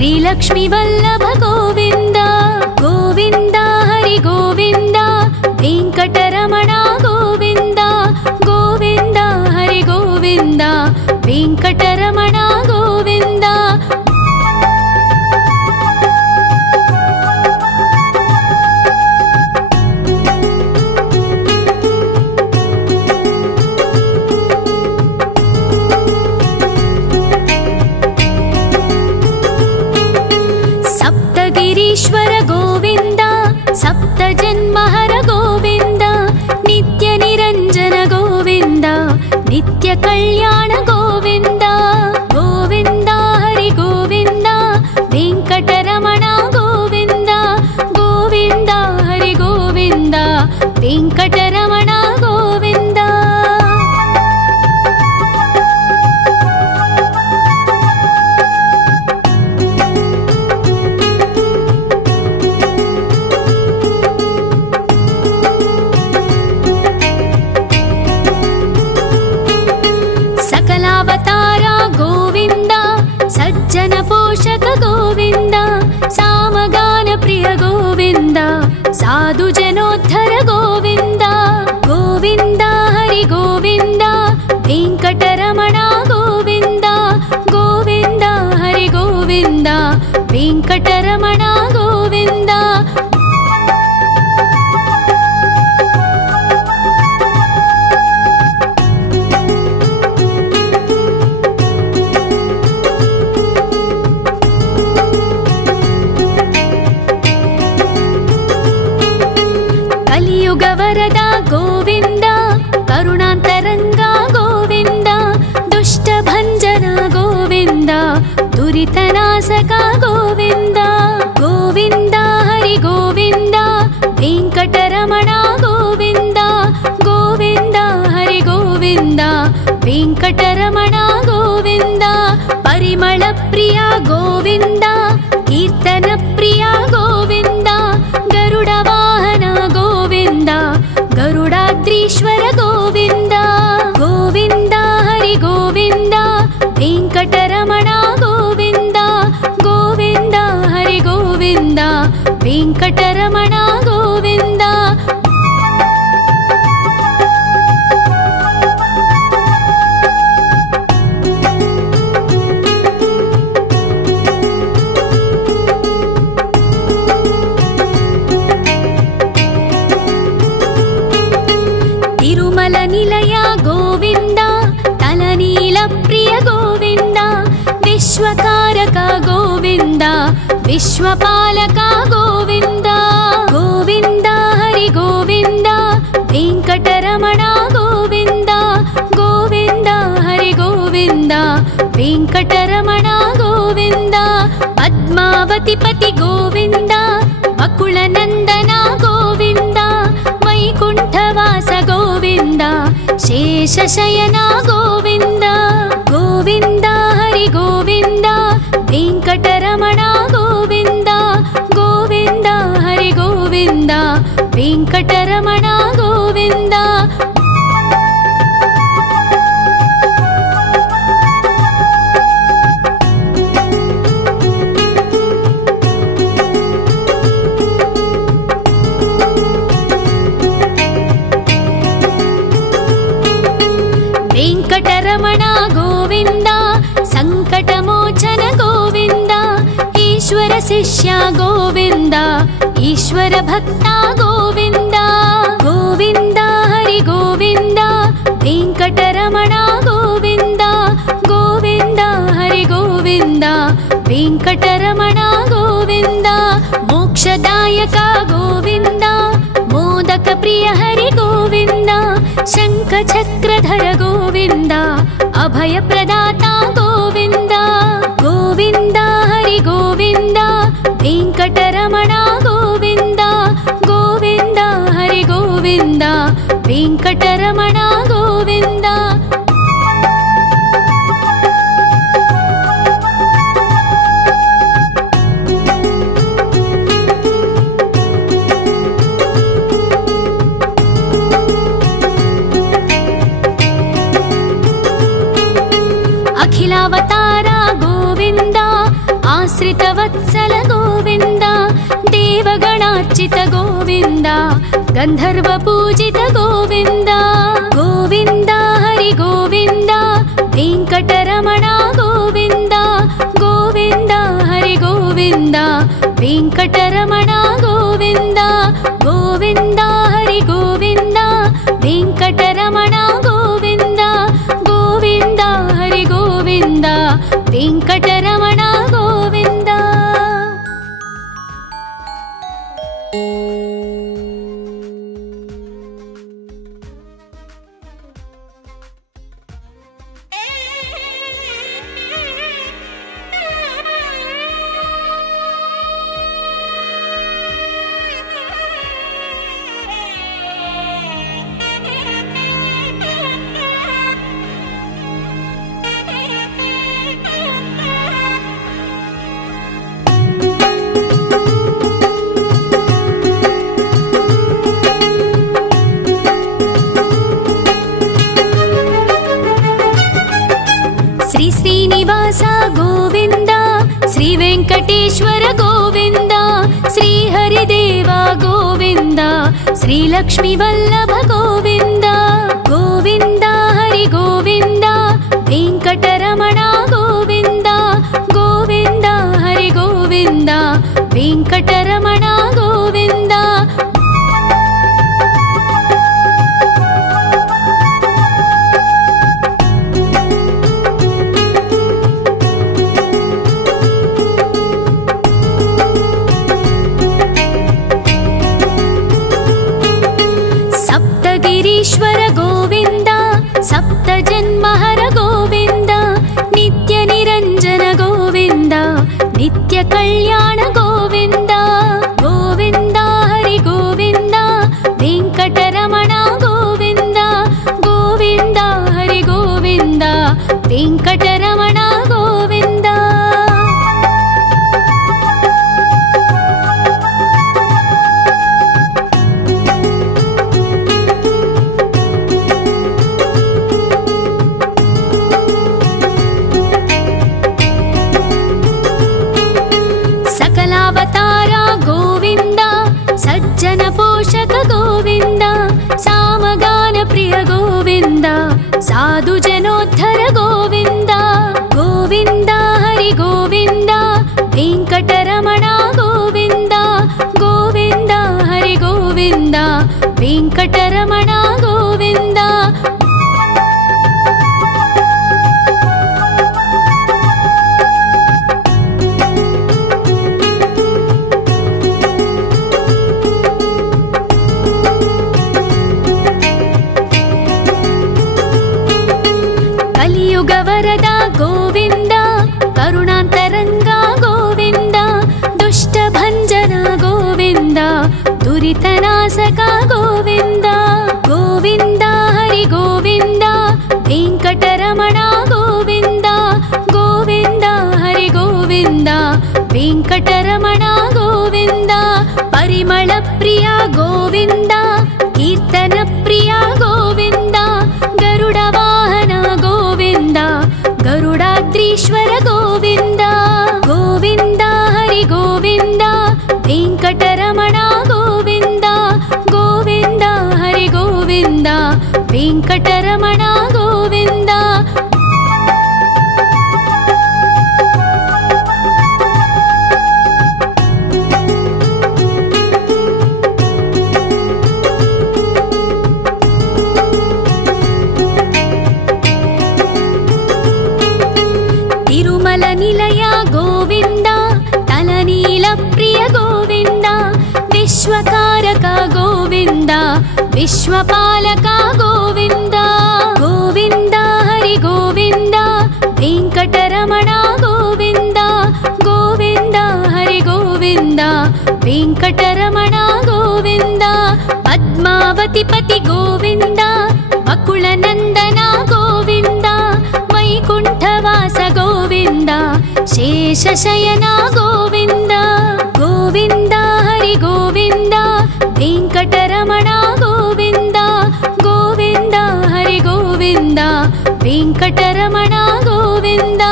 श्रीलक्ष्मी वल्लभ गोविंद गोविंद हरि गोविंद वेंकटरमण गोविंद गोविंद हरि गोविंद वेंकटरमण गोविंद सप्तगिरीश्वर गोविंद सप्तजन्महर गोविंद नित्य निरंजन गोविंद नित्य कल्याण गोविंद गोविंद हरि गोविंद वेंकटरमण गोविंद गोविंद हरि गोविंद वेंकटरमण गोविंद सकलावतारा गोविंद सज्जन पोषक गोविंद सामगान प्रिय गोविंद साधु जनोद्धर गोविंद गोविंद हरि गोविंद वेंकटरमण गोविंद गोविंद हरि गोविंद वेंकटरमण गोविंद कलियुग वरदा गोविंद करुणांतरंगा गोविंद दुष्ट भंजन गोविंद दुरितनाशका गोविंद गोविंद हरि गोविंद वेंकटरमण गोविंद गोविंद हरि गोविंद वेंकटरमण गोविंद परिमल प्रिय गोविंद कीर्तन प्रिय गोविंद गरुड़ वाहन गोविंद गरुडाद्रीश्वर गोविंद गोविंद हरि गोविंद वेंकटरमण गोविंद गोविंद हरि गोविंद वेंकटरमण गोविंद तिरुमल निलय गोविंद तलनील प्रिय गोविंद विश्वकारक गोविंद विश्वपालक गोविंद गोविंद हरि गोविंद वेंकटरमण गोविंद गोविंद हरि गोविंद वेंकटरमण गोविंद पद्मावती पति गोविंद वकुलनंदन गोविंद वैकुंठवास गोविंद शेषशयन गोविंद गोविंद हरि गोविंद वेंकटरमण गोविंद गोविंद हरि गोविंद वेंकटरमण गोविंद वेंकटरमण गोविंद संकटमोचन गोविंद ईश्वर शिष्य गोविंद ईश्वर भक्त गोविंद गोविंद हरि गोविंद वेंकटरमण गोविंद गोविंद हरि गोविंद वेंकटरमण गोविंद मोक्षदायक गोविंद मोदक प्रिय हरि गोविंद शंख चक्रधर गोविंद अभय प्रदाता गोविंद गोविंद हरि गोविंद वेंकटरमण गोविंद गोविंद हरि गोविंद वेंकटरमण गोविंद अखिलावतारा गोविंद आश्रित आश्रितवत्सल गोविन्द देवगणार्चित गोविन्द गन्धर्वपूजित गोविन्द गोविन्द हरि गोविन्द वेङ्कटरमण गोविन्द गोविन्द हरि गोविन्द वेङ्कटरमण गोविन्द गोविन्द हरि गोविन्द वेङ्कटरमण गोविन्द गोविन्द हरि गोविन्द वेङ्कटरमण गोविन्द। श्रीनिवास गोविन्द श्री वेङ्कटेश्वर गोविन्द श्री हरिदेव गोविन्द श्री लक्ष्मी वल्लभ गोविन्द गोविन्द हरि गोविन्द वेङ्कटरमण गोविन्द गोविन्द हरि गोविन्द वेङ्कटरमण गोविन्द। ईश्वर गोविन्द सप्तजन्महर गोविन्द नित्य निरञ्जन गोविन्द नित्य कल्याण गोविन्द गोविन्द हरि गोविन्द वेङ्कटरमण गोविन्द गोविन्द हरि गोविन्द वेङ्कटरमण गोविन्द। सकलावतार गोविन्द सज्जन पोषक गोविन्द सामगान प्रिय गोविन्द साधु जनोद्धर गोविन्द गोविन्द हरि गोविन्द वेङ्कटरमण गोविन्द गोविन्द हरि गोविन्द वेङ्कटरमण गोविन्द। कलियुगवरद गोविन्द करुणान्तरङ्ग गोविन्द दुष्टभञ्जन गोविन्द दुरितनाशक गोविन्द गोविन्द हरि गोविन्द वेङ्कटरमण गोविन्द गोविन्द हरि गोविन्द वेङ्कटरमण गोविन्द। परिमल प्रिय गोविन्द कीर्तन प्रिय गोविन्द गरुड वाहन गोविन्द गरुडाद्रीश्वर गोविन्द गोविन्द हरि गोविन्द वेङ्कटरमण गोविन्द गोविन्द हरि गोविन्द वेङ्कटरमण गोविन्द। तिरुमल निलय गोविन्द तलनील प्रिय गोविन्द विश्वकारक गोविन्द विश्वपालक गोविन्द गोविन्द हरि गोविन्द वेङ्कटरमण गोविन्द गोविन्द हरि गोविन्द वेङ्कटरमण गोविन्द। पद्मावती पति गोविन्द बकुलनन्दन गोविन्द वैकुण्ठवास गोविन्द शेषशयन गोविन्द गोविन्द हरि गोविन्द वेङ्कटरमण गोविन्द गोविन्द हरि गोविन्द वेङ्कटरमण गोविन्द।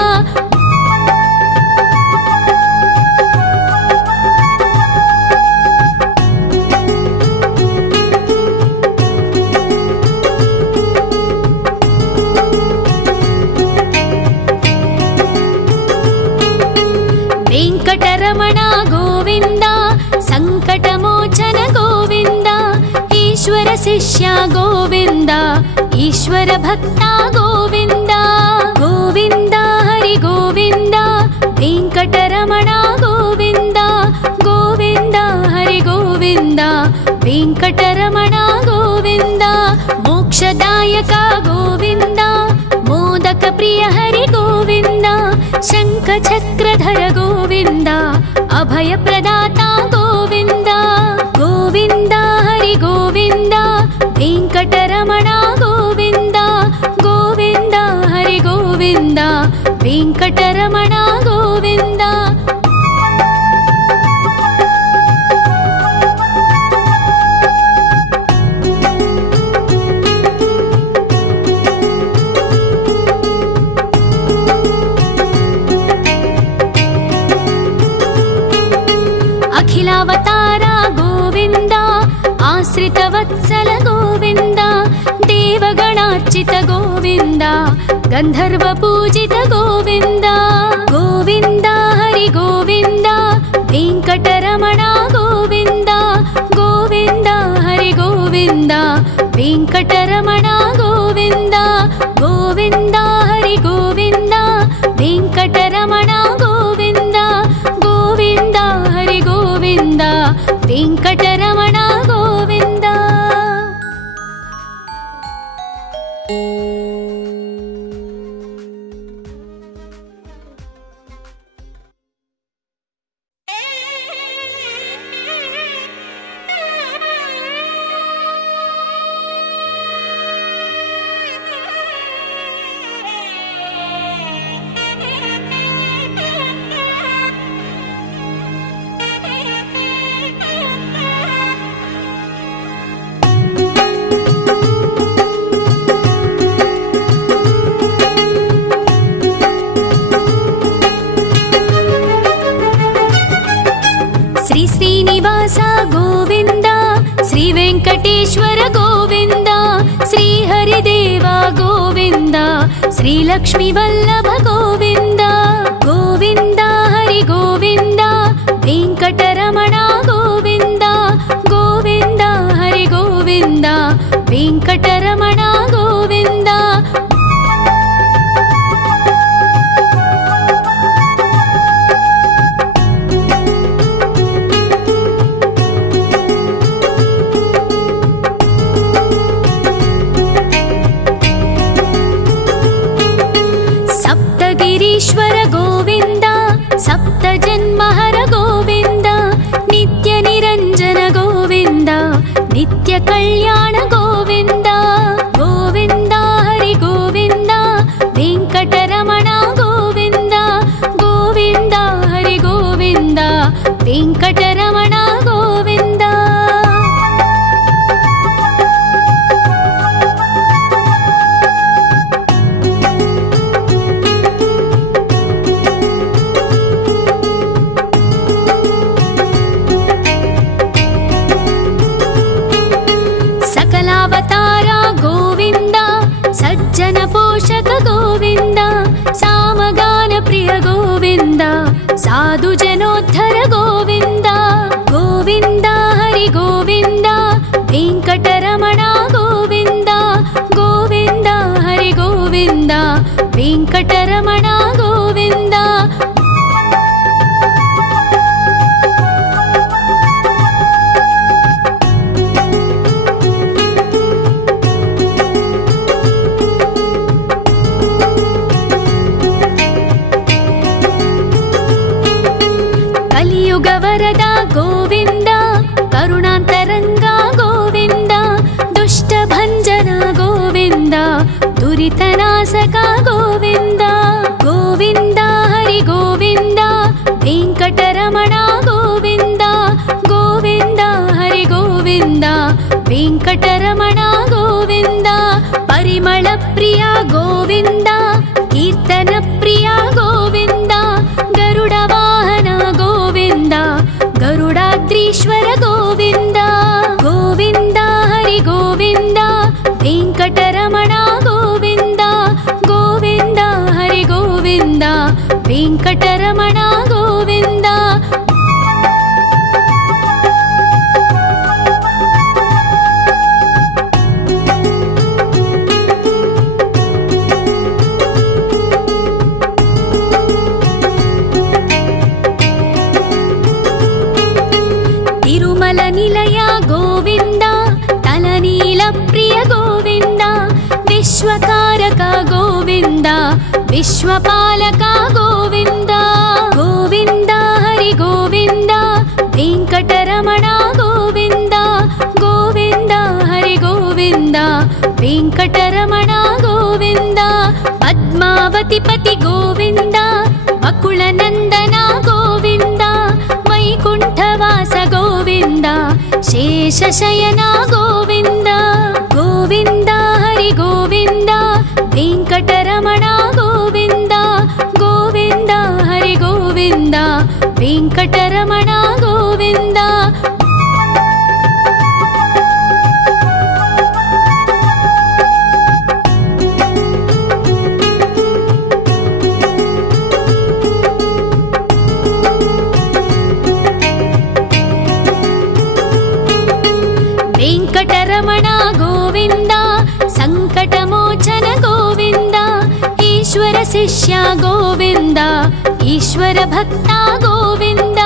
वेङ्कटरमण गोविन्द सङ्कटमोचन गोविन्द ईश्वर शिष्य गोविन्द ईश्वर भक्ता गोविन्द गोविन्द हरि गोविन्द वेङ्कटरमण गोविन्द गोविन्द हरि गोविन्द वेङ्कटरमण गोविन्द मोक्षदायक गोविन्द मोदक प्रिय हरि गोविन्द शङ्खचक्रधर गोविन्द अभय प्रदाता गोविन्द गोविन्द हरि गोविन्द वेङ्कटरमण गोविन्द गोविन्द हरि गोविन्द वेङ्कटरमण गोविन्द अखिलावतार गोविन्द आश्रितवत्सल गोविन्द देवगणार्चित गोविन्द गन्धर्व पूजित गोविन्द गोविन्द हरि गोविन्द वेङ्कटरमण गोविन्द गोविन्द हरि गोविन्द वेङ्कटरमण गोविन्द गोविन्द हरि गोविन्द वेङ्कटरमण गोविन्द गोविन्द हरि गोविन्द वेङ्कटरमण गोविन्द श्रीनिवास गोविन्द श्री वेङ्कटेश्वर गोविन्द श्री हरिदेव गोविन्द श्री लक्ष्मी वल्लभ गोविन्द गोविन्द हरि गोविन्द वेङ्कटरमण गोविन्द गोविन्द हरि गोविन्द वेङ्कटरमण गोविन्द ईश्वर गोविन्द सप्त जन्महर गोविन्द नित्य निरञ्जन गोविन्द नित्य कल्याण गोविन्द गोविन्द हरि गोविन्द वेङ्कटरमण गोविन्द गोविन्द हरि गोविन्द वेङ्कटरमण गोविन्द सकलावतार गोविन्द सज्जन पोषक गोविन्द सामगान प्रिय गोविन्द साधु जनोद्धर गोविन्द गोविन्द हरि गोविन्द वेङ्कटरमण गोविन्द गोविन्द हरि गोविन्द वेङ्कटरमण गोविन्द कलियुगवरद गोविन्द करुणान्तरङ्ग गोविन्द दुष्टभञ्जन गोविन्द दुरितनाशक गोविन्द गोविन्द हरि गोविन्द वेङ्कटरमण गोविन्द गोविन्द हरि गोविन्द वेङ्कटरमण गोविन्द परिमल प्रिय गोविन्द कीर्तन प्रिय गोविन्द गरुड वाहन गोविन्द गरुडाद्रीश्वर गोविन्द गोविन्द हरि गोविन्द वेङ्कटरमण गोविन्द गोविन्द हरि गोविन्द वेङ्कटरमण गोविन्द निर्मल निलय गोविन्द तलनील प्रिय गोविन्द विश्वकारक गोविन्द विश्वपालक गोविन्द गोविन्द हरि गोविन्द वेंकटरमण गोविन्द गोविन्द हरि गोविन्द वेंकटरमण गोविन्द पद्मावती पति गोविन्द वकुलनन्दन गोविन्द वैकुण्ठवास गोविन्द शेषशयन गोविन्द गोविन्द हरि गोविन्द वेंकटरमण गोविन्द गोविन्द हरि गोविन्द वेंकटरमण गोविन्द वेंकटरमण गोविन्द संकटमोचन गोविन्द ईश्वर शिष्य गोविन्द ईश्वर भक्त गोविन्द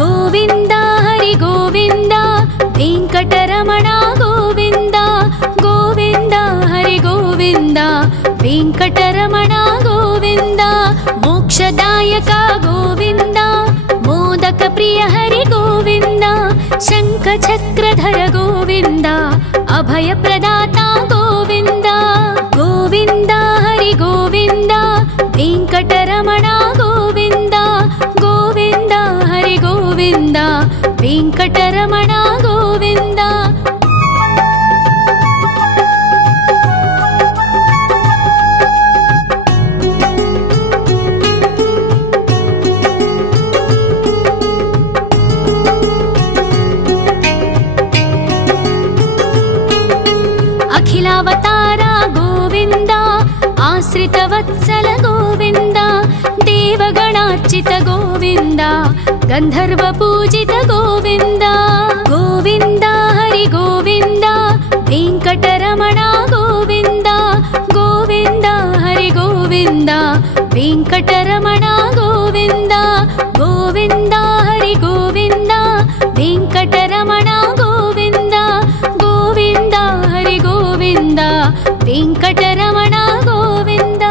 गोविन्द हरि गोविन्द वेंकटरमण गोविन्द गोविन्द हरि गोविन्द वेंकटरमण गोविन्द मोक्षदायक गोविन्द मोदक प्रिय हरि गोविन्द शङ्खचक्रधर गोविन्द अभय प्रदाता गोविन्द गोविन्द हरि गोविन्द वेंकटरमण गोविन्द गोविन्द हरि गोविन्द वेंकटरमण गोविन्द अखिलावतार गोविन्द आश्रितवत्सल गोविन्द देवगणार्चित गोविन्द गन्धर्व पूजित गोविन्द गोविन्द हरि गोविन्द वेंकटरमण गोविन्द गोविन्द हरि गोविन्द वेंकटरमण गोविन्द गोविन्द हरि गोविन्द वेंकटरमण गोविन्द गोविन्द हरि गोविन्द वेंकटरमण गोविन्द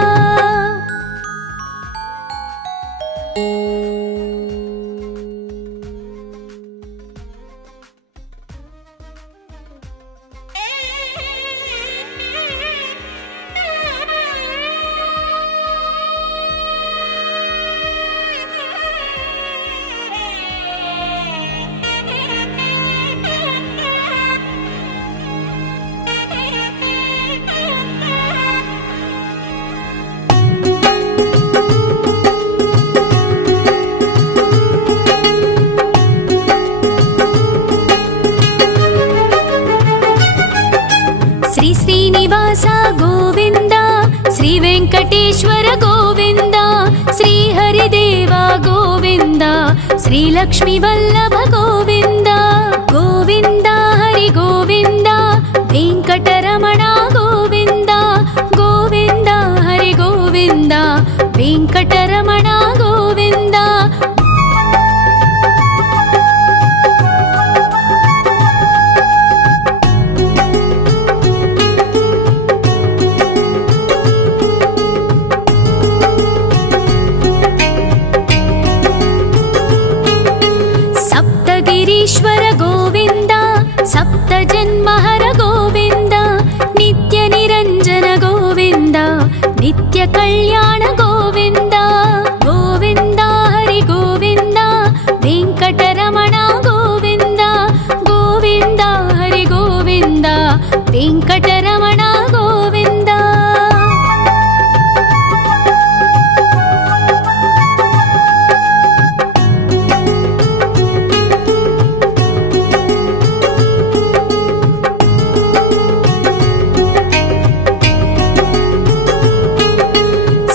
श्री श्रीनिवास गोविन्द श्री वेंकटेश्वर गोविन्द श्री हरिदेव गोविन्द श्री लक्ष्मी वल्लभ गोविन्द गोविन्द हरि गोविन्द वेंकटरमण गोविन्द गोविन्द हरि गोविन्द वेंकटरमण गोविन्द सप्तगिरीश्वर गोविन्द सप्तजन्महर गोविन्द नित्य निरञ्जन गोविन्द नित्य कल्याण गोविन्द गोविन्द हरि गोविन्द वेंकटरमण गोविन्द गोविन्द हरि गोविन्द वेंकटरमण गोविन्द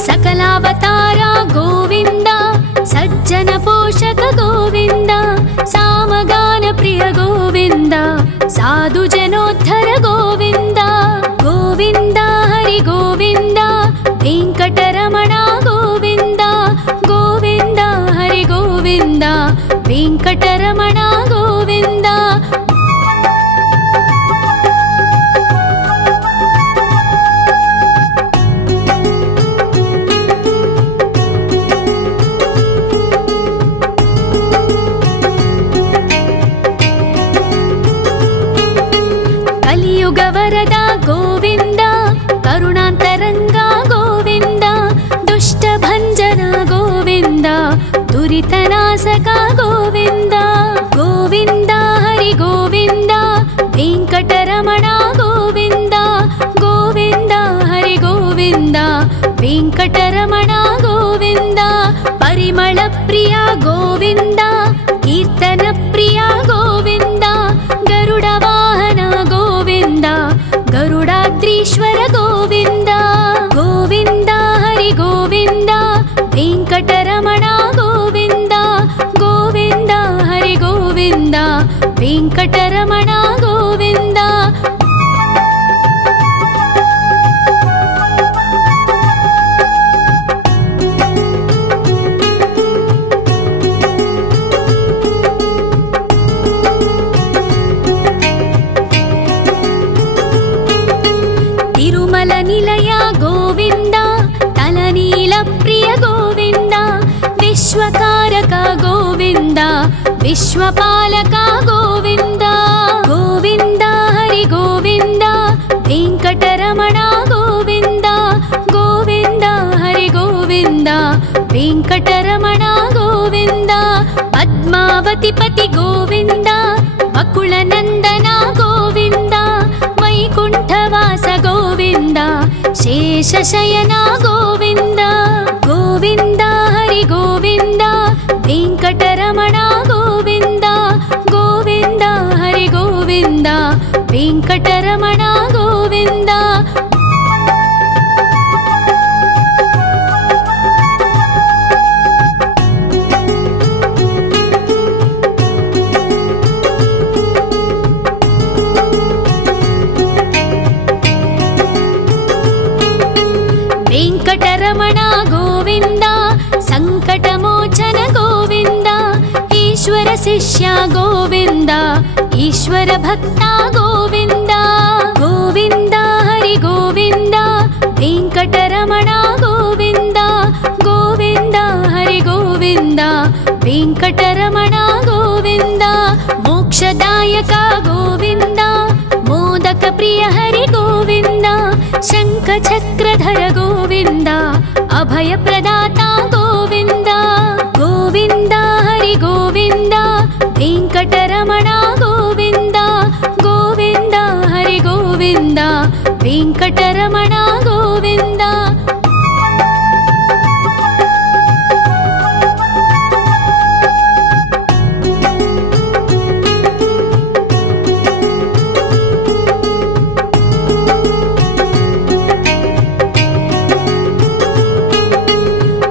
सकलावतार गोविन्द सज्जन पोषक गोविन्द सामगान प्रिय गोविन्द साधु जनोद्धर गोविन्द गोविन्द हरि गोविन्द वेंकटरमण गोविन्द गोविन्द हरि गोविन्द वेंकटरमण गोविन्द विश्वपालक गोविन्द गोविन्द हरि गोविन्द वेङ्कटरमण गोविन्द गोविन्द हरि गोविन्द वेङ्कटरमण गोविन्द पद्मावतिपति गोविन्द वकुलनन्दन गोविन्द वैकुण्ठवास गोविन्द शेषशयन गोविन्द गोविन्द हरि गोविन्द वेङ्कटरमण गोविन्द गोविन्द हरि गोविन्द वेङ्कटरमण गोविन्द वेङ्कटरमण गोविन्द संकटमोचन गोविन्द ईश्वर शिष्य गोविन्द ईश्वर भक्त गोविन्द गोविन्द हरि गोविन्द वेङ्कटरमण गोविन्द गोविन्द हरि गोविन्द वेङ्कटरमण गोविन्द मोक्षदायक गोविन्द मोदक प्रिय हरि गोविन्द शङ्खचक्रधर गोविन्द अभयप्रदाता गोविन्द गोविन्द हरि गोविन्द वेङ्कटरमण गोविन्द गोविन्द हरि गोविन्द वेङ्कटरमण गोविन्द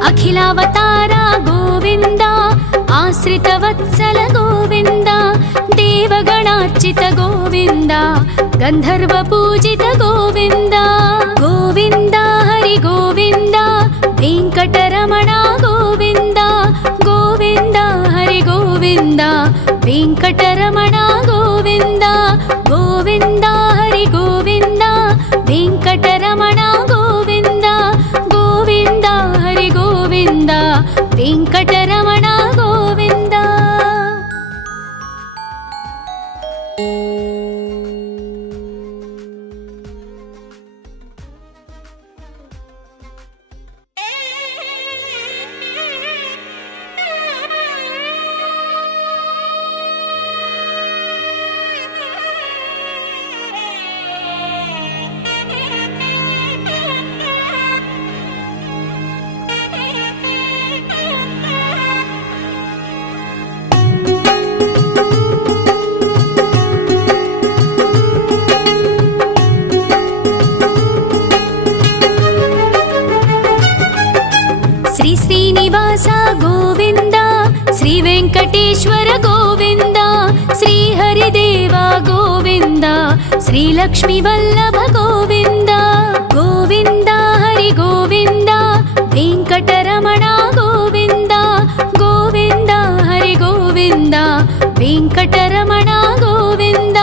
अखिलावतार गोविन्द आश्रितवत्सल गोविन्द देवगणार्चित गोविन्द गन्धर्वपूजित गोविन्द गोविन्द हरि गोविन्द वेङ्कटरमण गोविन्द गोविन्द हरि गोविन्द वेङ्कटरमण गोविन्द गोविन्द हरि गोविन्द वेङ्कटरमण गोविन्द गोविन्द हरि गोविन्द वेङ्कटरमण गोविन्द श्री श्रीनिवास गोविन्द श्री वेङ्कटेश्वर गोविन्द श्री हरिदेव गोविन्द श्री लक्ष्मीवल्लभ गोविन्द गोविन्द हरि गोविन्द वेङ्कटरमण गोविन्द गोविन्द हरि गोविन्द वेङ्कटरमण गोविन्द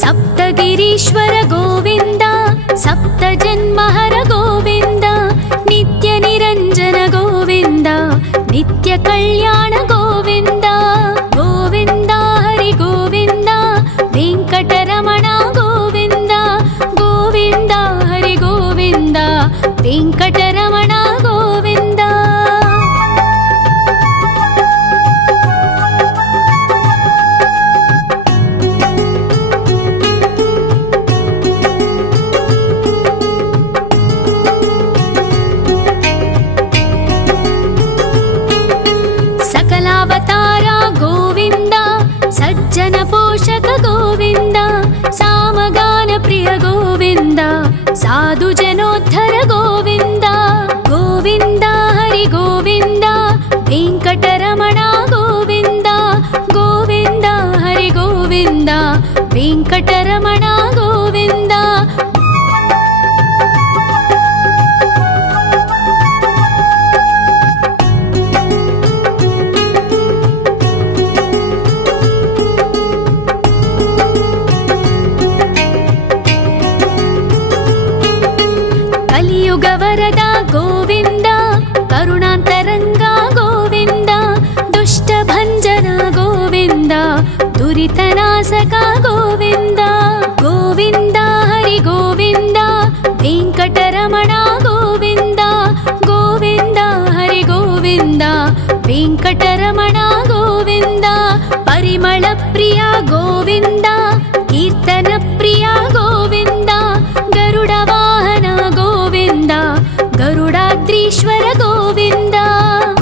सप्तगिरीश्वर गोविन्द सप्तजन्महर गोविन्द नित्यनिरञ्जन गोविन्द नित्यकल्याण गोविन्द गोविन्द हरि गोविन्द वेङ्कटरमण गोविन्द गोविन्द हरि गोविन्द वेङ्कटरमण गोविन्द सकलावतार गोविन्द सज्जन पोषक गोविन्द सामगान प्रिय गोविन्द साधु जनोद्धर गोविन्द गोविन्द हरि गोविन्द वेङ्कटरमण गोविन्द गोविन्द हरि गोविन्द वेङ्कटरमण गोविन्द दुरितनाशक गोविन्द गोविन्द हरि गोविन्द वेङ्कटरमण गोविन्द गोविन्द हरि गोविन्द वेङ्कटरमण गोविन्द परिमल प्रिय गोविन्द कीर्तन प्रिय गोविन्द गरुड वाहन गोविन्द गरुडाद्रीश्वर गोविन्द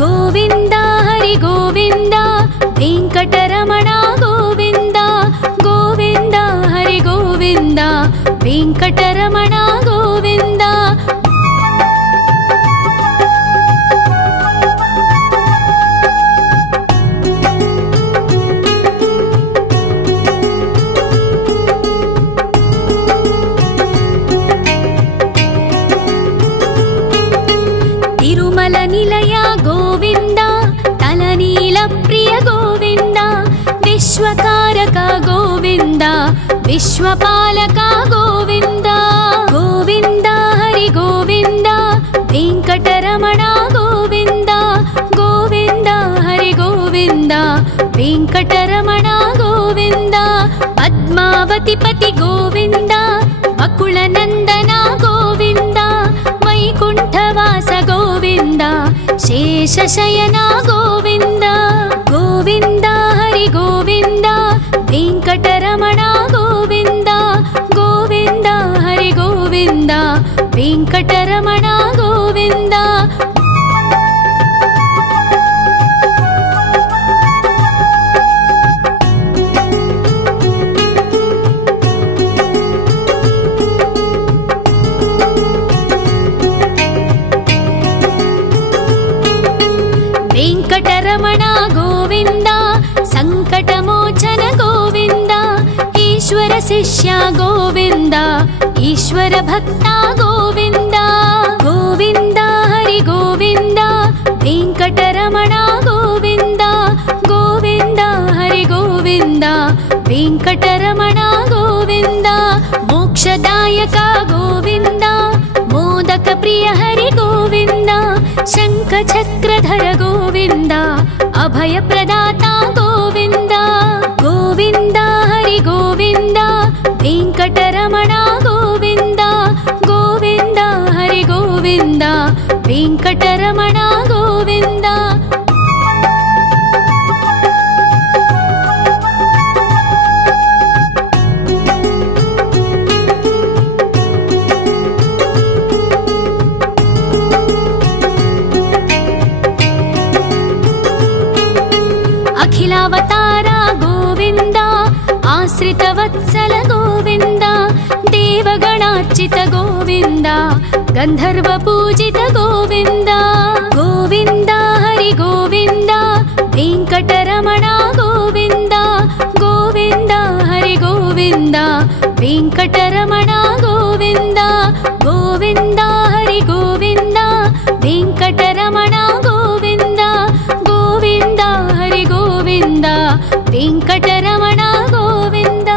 गोविन्द हरि गोविन्द वेङ्कटरमण गोविन्द गोविन्द हरि गोविन्द वेङ्कटरमण गोविन्द तिरुमल निलय गोविन्द तलनील प्रिय गोविन्द विश्वकारक गोविन्द विश्वपालक गोविन्द गोविन्द हरि गोविन्द वेङ्कटरमण गोविन्द गोविन्द हरि गोविन्द वेङ्कटरमण गोविन्द पद्मावति पति गोविन्द अकुलनन्दन गोविन्द वैकुण्ठवास गोविन्द शेषशयन गोविन्द गोविन्द हरि गोविन्द वेङ्कटरमण गोविन्द गोविन्द हरि गोविन्द वेङ्कटरमण गोविन्द वेङ्कटरमण गोविन्द सङ्कटमोचन गोविन्द ईश्वर शिष्य गोविन्द ईश्वर भक्त गोविन्द गोविन्द हरि गोविन्द वेङ्कटरमण गोविन्द गोविन्द हरि गोविन्द वेङ्कटरमण गोविन्द मोक्षदायक गोविन्द मोदक प्रिय हरि गोविन्द शङ्खचक्रधर गोविन्द अभयप्रदाता गोविन्द गोविन्द हरि गोविन्द वेङ्कटरमण गोविन्द गोविन्द हरि गोविन्द वेङ्कटरमण गोविन्द अखिलावतार गोविन्द आश्रितवत्सल गोविन्द देवगणार्चित गोविन्द गन्धर्व पूजित गोविन्द गोविन्द हरि गोविन्द वेङ्कटरमण गोविन्द गोविन्द हरि गोविन्द वेङ्कटरमण गोविन्द गोविन्द हरि गोविन्द वेङ्कटरमण गोविन्द गोविन्द हरि गोविन्द वेङ्कटरमण गोविन्द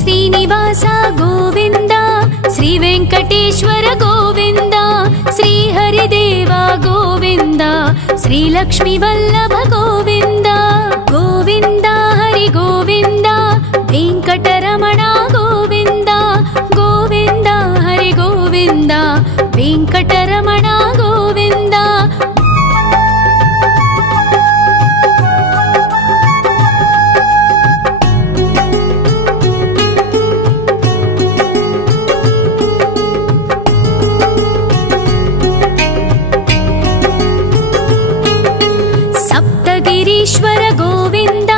श्रीनिवास गोविन्द श्री वेङ्कटेश्वर गोविन्द श्री हरिदेव गोविन्द श्री लक्ष्मी वल्लभ गोविन्द गोविन्द हरि गोविन्द वेङ्कटरमण गोविन्द गोविन्द हरि गोविन्द वेङ्कटरमण गोविन्द ईश्वर गोविन्द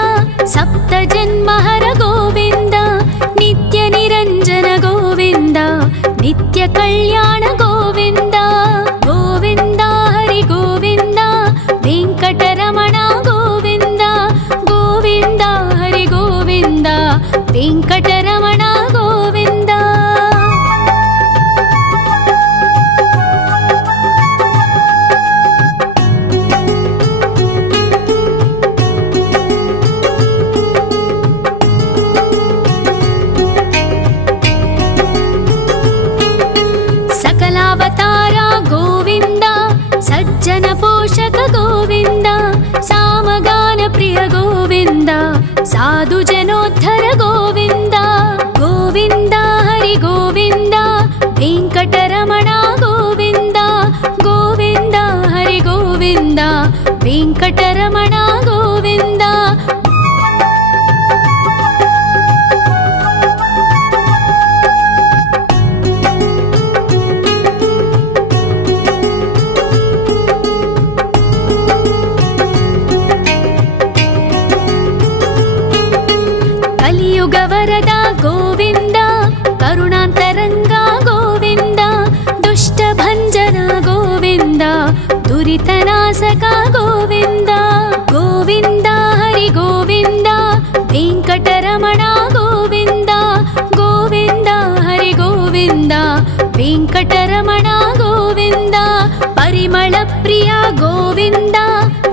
ವೆಂಕಟರಮಣ ಗೋವಿಂದ. ಸಕಲಾವತಾರ ಗೋವಿಂದ, ಸಜ್ಜನ ಪೋಷಕ ಗೋವಿಂದ, ಸಾಮಗಾನ ಪ್ರಿಯ ಗೋವಿಂದ, ಸಾಧು ಜನೋದ್ಧರ ಗೋವಿಂದ. ಗೋವಿಂದ ಹರಿ ಗೋವಿಂದ, ವೆಂಕಟರಮಣ ಗೋವಿಂದ. ಗೋವಿಂದ ಹರಿ ಗೋವಿಂದ, ವೆಂಕಟರಮಣ ಗೋವಿಂದ. ಕಲಿಯುಗ ವರದ ಗೋವಿಂದ, ಕರುಣಾಂತರಂಗ ಗೋವಿಂದ, ದುಷ್ಟ ಭಂಜನ ಗೋವಿಂದ, ದುರಿತನಾಸಕ ಗೋವಿಂದ. ಗೋವಿಂದ ಹರಿ ಗೋವಿಂದ, ವೆಂಕಟರಮಣ ಗೋವಿಂದ. ಗೋವಿಂದ ಹರಿ ಗೋವಿಂದ, ವೆಂಕಟರಮಣ ಗೋವಿಂದ. ಪರಿಮಳ ಪ್ರಿಯ ಗೋವಿಂದ,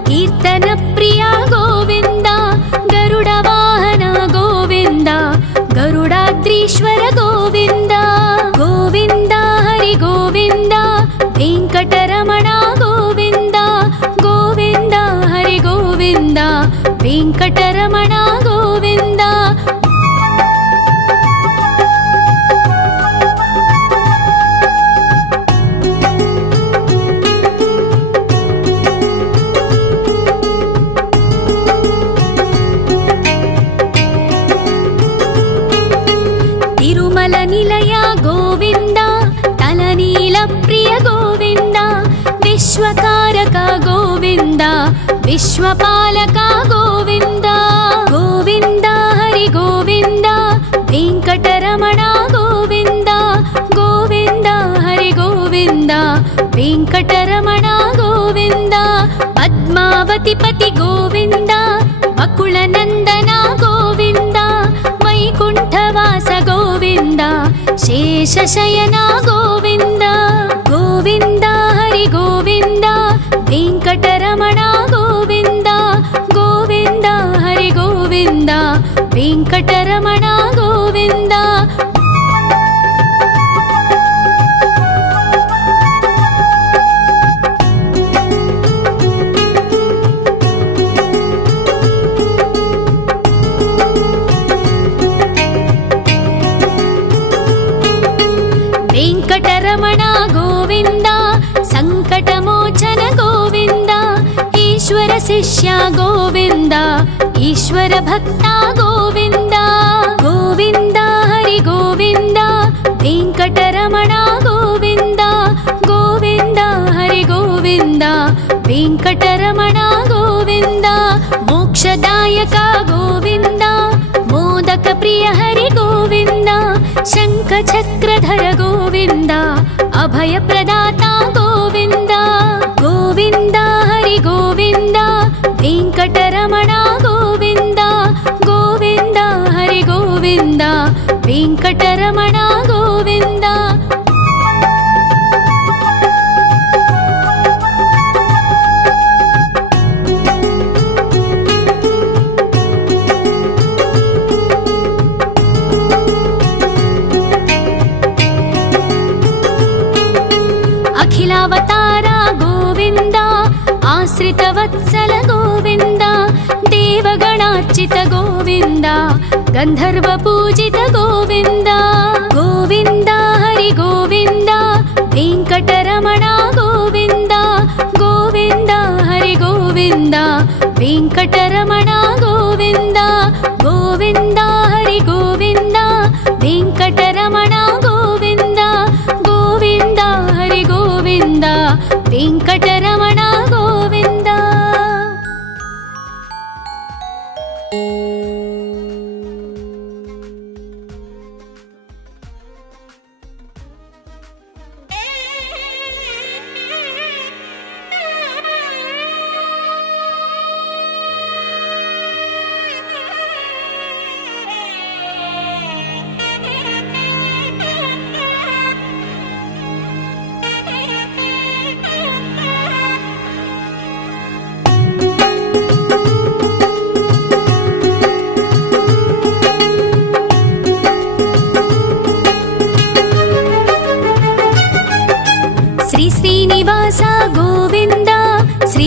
ಕೀರ್ತನ ಪ್ರಿಯ ಗೋವಿಂದ, ಗರುಡ ವಾಹನ ಗೋವಿಂದ, ಗರುಡಾದ್ರೀಶ್ವರ ಗೋವಿಂದ. ಗೋವಿಂದ ಹರಿ ಗೋವಿಂದ, ವೆಂಕಟರಮಣ ಗೋವಿಂದ. ಗೋವಿಂದ ಹರಿ ಗೋವಿಂದ, ವೆಂಕಟರಮಣ ಗೋವಿಂದ. ತಿರುಮಲ ನಿಲಯ ಗೋವಿಂದ, ತಲನೀಲ ಪ್ರಿಯ ಗೋವಿಂದ, ವಿಶ್ವಕಾರಕ ಗೋವಿಂದ, ವಿಶ್ವಪಾಲಕ ಗೋವಿಂದ. ಗೋವಿಂದ ಹರಿ ಗೋವಿಂದ, ವೆಂಕಟರಮಣ ಗೋವಿಂದ. ಗೋವಿಂದ ಹರಿ ಗೋವಿಂದ, ವೆಂಕಟರಮಣ ಗೋವಿಂದ. ಪದ್ಮಾವತಿ ಪತಿ ಗೋವಿಂದ, ಬಕುಳ ನಂದನ ಗೋವಿಂದ, ವೈಕುಂಠವಾಸ ಗೋವಿಂದ, ಶೇಷಶಯನ ಗೋವಿಂದ. ಗೋವಿಂದ ಹರಿ ಗೋವಿಂದ, ವೆಂಕಟರಮಣ ಗೋವಿಂದ. ಗೋವಿಂದ ಹರಿ ಗೋವಿಂದ, ವೆಂಕಟರಮಣ ಗೋವಿಂದ. ವೆಂಕಟರಮಣ ಗೋವಿಂದ, ಸಂಕಟಮೋಚನ ಗೋವಿಂದ, ಈಶ್ವರ ಶಿಷ್ಯ ಗೋವಿಂದ, ಈಶ್ವರ ಭಕ್ತ ಗೋವಿಂದ. ಗೋವಿಂದ ಹರಿ ಗೋವಿಂದ, ವೆಂಕಟರಮಣ ಗೋವಿಂದ. ಗೋವಿಂದ ಹರಿ ಗೋವಿಂದ, ವೆಂಕಟರಮಣ ಗೋವಿಂದ. ಮೋಕ್ಷದಾಯಕ ಗೋವಿಂದ, ಮೋದಕ ಪ್ರಿಯ ಹರಿ ಗೋವಿಂದ, ಶಂಖ ಚಕ್ರಧರ ಗೋವಿಂದ, ಅಭಯ ಪ್ರದಾತ ಗೋವಿಂದ. ಗೋವಿಂದ ಹರಿ ಗೋವಿಂದ, ವೆಂಕಟರಮಣ ಗೋವಿಂದ. ಗೋವಿಂದ ಹರಿ ಗೋವಿಂದ, ವೆಂಕಟರಮಣ ಗೋವಿಂದ. ಅಖಿಲಾವತಾರ ಗೋವಿಂದ, ಆಶ್ರಿತ ವತ್ಸಲ ಗೋವಿಂದ, ದೇವಗಣಾರ್ಚಿತ ಗೋವಿಂದ, ಗಂಧರ್ವ ಪೂಜಿತ ಗೋವಿಂದ. ಗೋವಿಂದ ಹರಿ ಗೋವಿಂದ, ವೆಂಕಟರಮಣ ಗೋವಿಂದ. ಗೋವಿಂದ ಹರಿ ಗೋವಿಂದ, ವೆಂಕಟರಮಣ ಗೋವಿಂದ. ಗೋವಿಂದ ಹರಿ ಗೋವಿಂದ, ವೆಂಕಟರಮಣ ಗೋವಿಂದ. ಗೋವಿಂದ ಹರಿ ಗೋವಿಂದ, ವೆಂಕಟರಮಣ ಗೋವಿಂದ.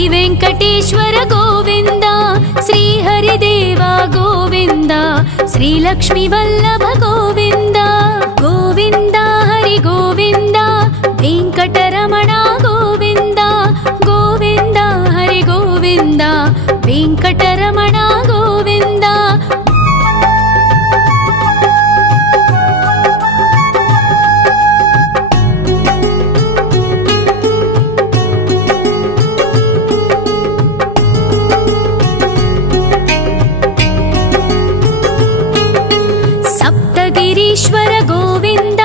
ವೆಂಕಟೇಶ್ವರ ಗೋವಿಂದ, ಶ್ರೀ ಹರಿದೇವ ಗೋವಿಂದ, ಶ್ರೀ ಲಕ್ಷ್ಮೀ ವಲ್ಲಭ ಗೋವಿಂದ. ಗೋವಿಂದ ಹರಿ ಗೋವಿಂದ, ವೆಂಕಟರಮಣ ಗೋವಿಂದ. ಗೋವಿಂದ ಹರಿ ಗೋವಿಂದ, ವೆಂಕಟರಮಣ ಗೋವಿಂದ. ಸಪ್ತಗಿರೀಶ್ವರ ಗೋವಿಂದ,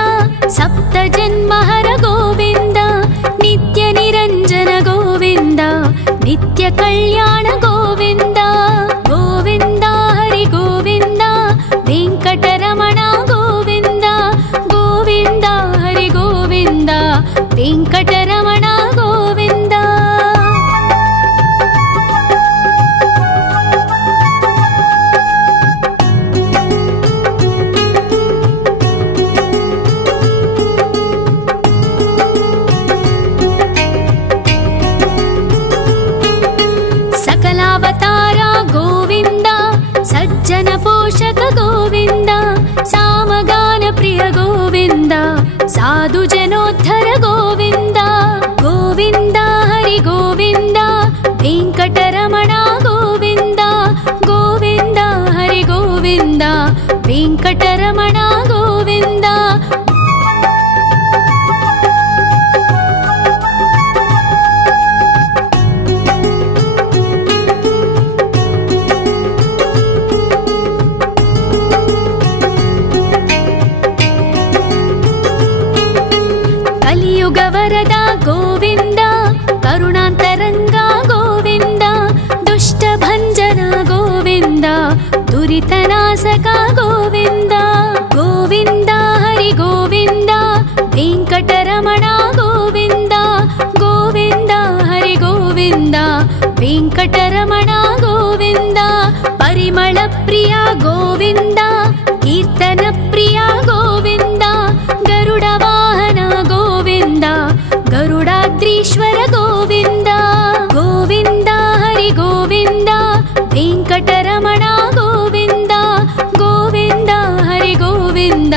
ಸಪ್ತ ಜನ್ಮಹರ ಗೋವಿಂದ, ನಿತ್ಯ ನಿರಂಜನ ಗೋವಿಂದ, ನಿತ್ಯ ಕಲ್ಯಾಣ ಗೋವಿಂದ. ಗೋವಿಂದ ಹರಿ ಗೋವಿಂದ, ವೆಂಕಟರಮಣ ಗೋವಿಂದ. ಗೋವಿಂದ ಹರಿ ಗೋವಿಂದ, ವೆಂಕಟರಮಣ ಗೋವಿಂದ. सकलावतार गोविंद, सज्जन पोषक गोविंद, सामगान प्रिय गोविंद, साधु जनोद्धर गोविंद. गोविंद हरि गोविंद, वेंकटरमण गोविंद. गोविंद हरि गोविंद, वेंकटरमण गोविंद. ಕಲಿಯುಗವರದ ಗೋವಿಂದ, ಕರುಣಾಂತರಂಗ ಗೋವಿಂದ, ದುಷ್ಟ ಭಂಜನ ಗೋವಿಂದ, ದುರಿತನಾಶಕ ಗೋವಿಂದ. ಗೋವಿಂದ ಹರಿ ಗೋವಿಂದ, ವೆಂಕಟರಮಣ ಗೋವಿಂದ. ಗೋವಿಂದ ಹರಿ ಗೋವಿಂದ, ವೆಂಕಟರಮಣ ಗೋವಿಂದ. ಪರಿಮಳ ಪ್ರಿಯ ಗೋವಿಂದ, ಕೀರ್ತನ ಪ್ರಿಯ ಗೋವಿಂದ, ಗರುಡ ವಾಹನ ಗೋವಿಂದ, ಗರುಡಾದ್ರೀಶ್ವರ ಗೋವಿಂದ. ಗೋವಿಂದ ಹರಿ ಗೋವಿಂದ, ವೆಂಕಟರಮಣ ಗೋವಿಂದ. ಗೋವಿಂದ ಹರಿ ಗೋವಿಂದ,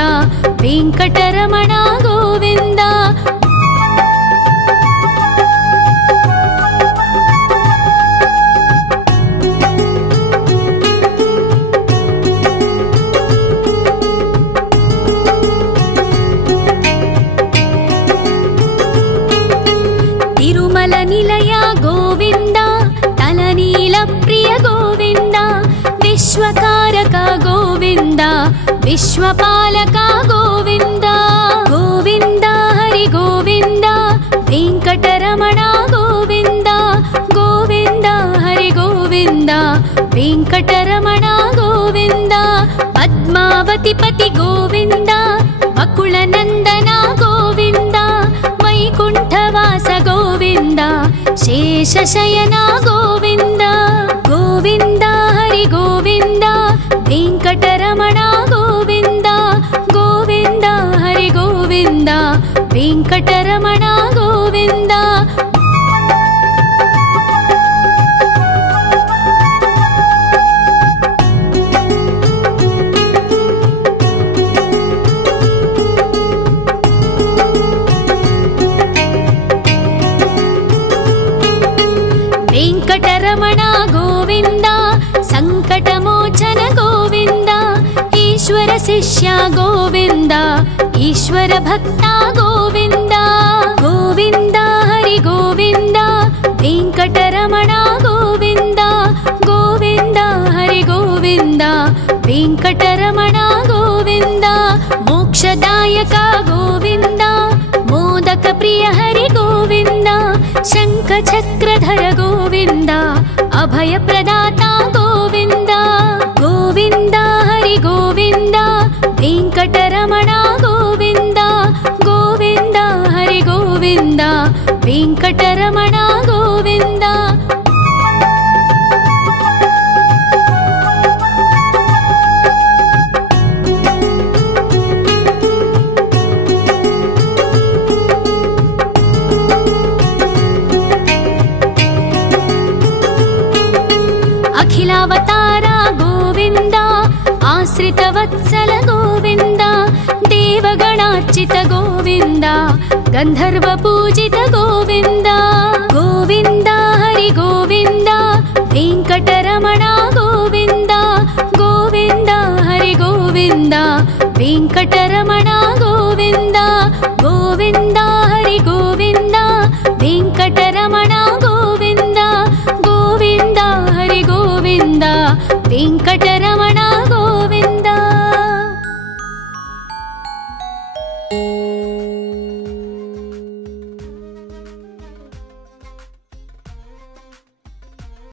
ವೆಂಕಟರಮಣ ಗೋವಿಂದ. ತಿರುಮಲ ನಿಲಯ ಗೋವಿಂದ, ತಲನೀಲ ಪ್ರಿಯ ಗೋವಿಂದ, ವಿಶ್ವಕಾರಕ ಗೋವಿಂದ, ವಿಶ್ವಪಾಲಕ ಗೋವಿಂದ. ಗೋವಿಂದ ಹರಿ ಗೋವಿಂದ, ವೆಂಕಟರಮಣ ಗೋವಿಂದ. ಗೋವಿಂದ ಹರಿ ಗೋವಿಂದ, ವೆಂಕಟರಮಣ ಗೋವಿಂದ. ಪದ್ಮಾವತಿ ಪತಿ ಗೋವಿಂದ, ಬಕುಳ ನಂದನ ಗೋವಿಂದ, ವೈಕುಂಠವಾಸ ಗೋವಿಂದ, ಶೇಷಶಯನ ಗೋವಿಂದ. ಗೋವಿಂದ ಹರಿ ಗೋವಿಂದ, ವೆಂಕಟರಮಣ ಗೋವಿಂದ. ಗೋವಿಂದ ಹರಿ ಗೋವಿಂದ, ವೆಂಕಟರಮಣ ಗೋವಿಂದ. ವೆಂಕಟರಮಣ ಗೋವಿಂದ, ಸಂಕಟಮೋಚನ ಗೋವಿಂದ, ಈಶ್ವರ ಶಿಷ್ಯ ಗೋವಿಂದ, ಈಶ್ವರ ಭಕ್ತ ಗೋವಿಂದ. ಗೋವಿಂದ ಹರಿ ಗೋವಿಂದ, ವೆಂಕಟರಮಣ ಗೋವಿಂದ. ಗೋವಿಂದ ಹರಿ ಗೋವಿಂದ, ವೆಂಕಟರಮಣ ಗೋವಿಂದ. ಮೋಕ್ಷದಾಯಕ ಗೋವಿಂದ, ಮೋದಕ ಪ್ರಿಯ ಹರಿ ಗೋವಿಂದ, ಶಂಖ ಚಕ್ರಧರ ಗೋವಿಂದ, ಅಭಯ ಪ್ರದಾತ ಗೋವಿಂದ. ಗೋವಿಂದ ಹರಿ ಗೋವಿಂದ, ವೆಂಕಟರಮಣ ಗೋವಿಂದ. ಗೋವಿಂದ ಹರಿ ಗೋವಿಂದ, ವೆಂಕಟರಮಣ ಗೋವಿಂದ. वत्सल गोविन्द देवगणार्चित गोविन्द गन्धर्व पूजित गोविन्द गोविन्द हरि गोविन्द वेङ्कटरमण गोविन्द गोविन्द हरि गोविन्द वेङ्कटरमण गोविन्द गोविन्द हरि गोविन्द वेङ्कटरमण गोविन्द गोविन्द हरि गोविन्द वेङ्कट